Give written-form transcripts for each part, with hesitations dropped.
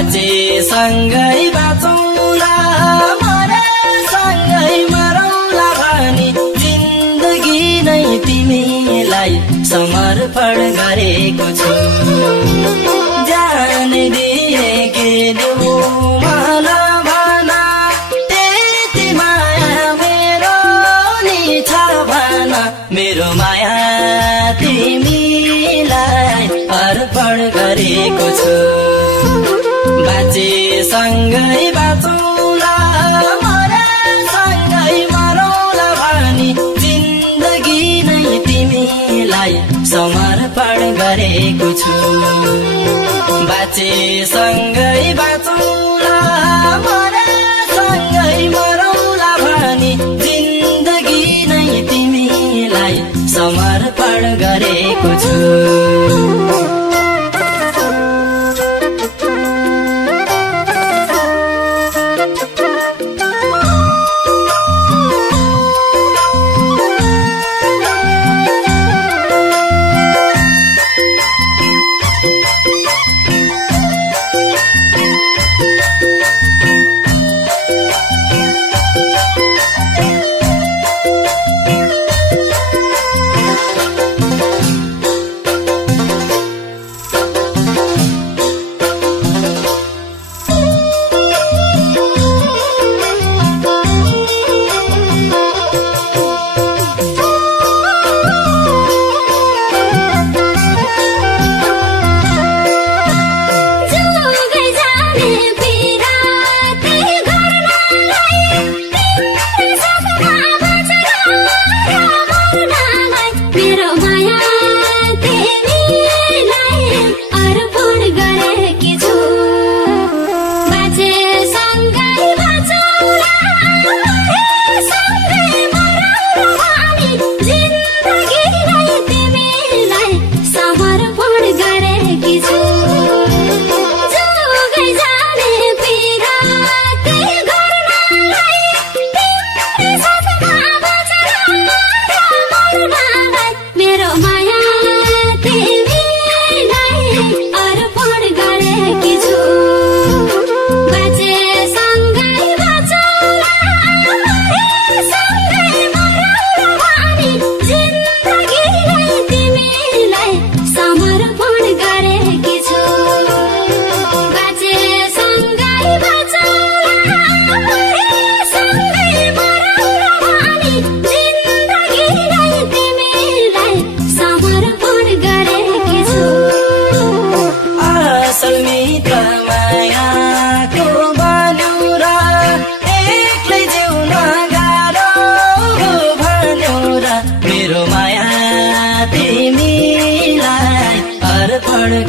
बाजे सँगै बाँचौँला मरे सँगै मरौँला भनी जिन्दगी नै तिमीलाई समर्पण गरेको छु। जान दिए के देऊ मलाई भना त्यति माया मेरो नि छ भना मेरो माया तिमीलाई अर्पण गरेको छु। बाजे सँगै बाँचौँला मरे सँगै मरौँला भनी जिन्दगी नै तिमीलाई समर्पण गरेको छु। बाजे सँगै बाँचौँला मरे सँगै मरौँला भनी जिन्दगी नै तिमीलाई समर्पण गरेको छु।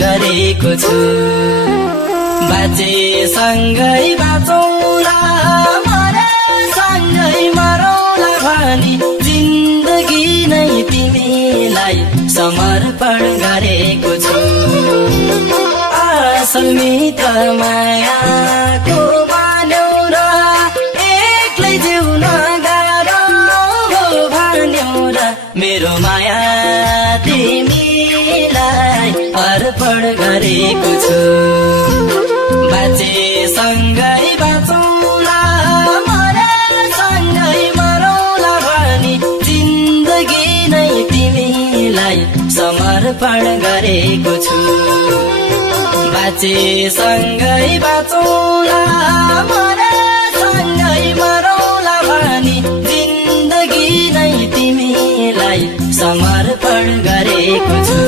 गरेको छु। बाजे सँगै बाँचौँला मरे सँगै मरौँला भनी जिन्दगी नै तिमीलाई समर्पण गरेको छु। असल मित्र मायाको मान्यौ र एक्लै जिउन गाह्रो भन्यौ र मेरो माया तिमीलाई अर्पण गरेको छु। बाजे सँगै बाँचौँला मरे सँगै मरौँला भनी जिन्दगी नै तिमीलाई समर्पण गरेको छु। बाजे सँगै बाँचौँला मरे सँगै मरौँला भनी जिन्दगी नै तिमीलाई समर्पण गरेको छु।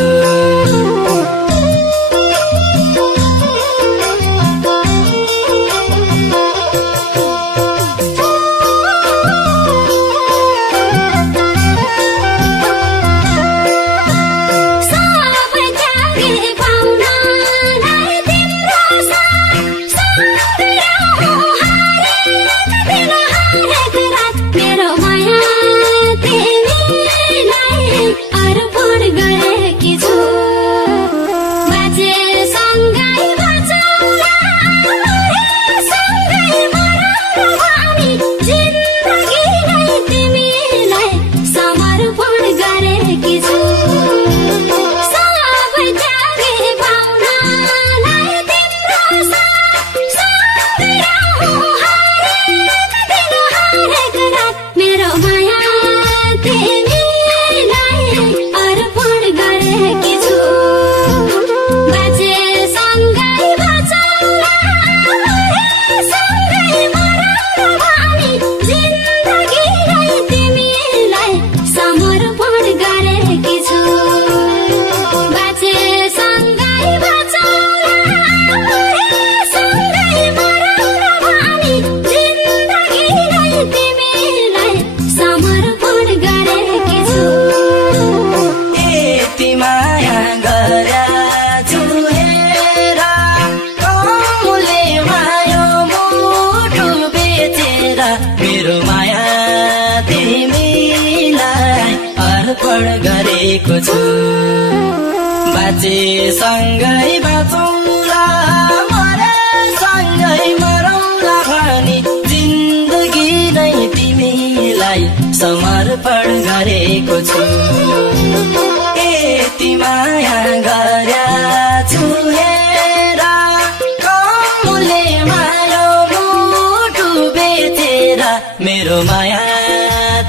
समर्पण गरेको छु बाँचे सँगै बाँचौँला मरे सँगै मरौँला भनी जिन्दगी नै तिमीलाई समर्पण गरेको छु यति माया गर्या छु हेर कौले माया मुटु बेचेर मेरो माया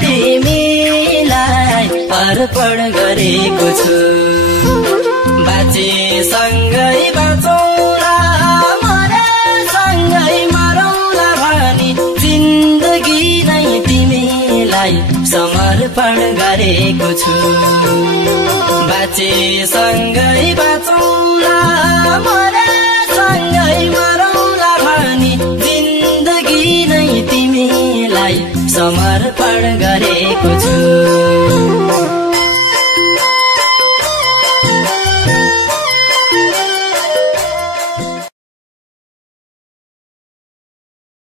तिमीलाई अर्पण गरेको छु बाँचे सँगै बाँचौँला मरे सँगै मरौँला भनी जिन्दगी नै तिमीलाई समर्पण गरेको छु बाँचे सँगै बाँचौँला मरे सँगै मरौँला भनी जिन्दगी नै तिमीलाई समर्पण गरेको छु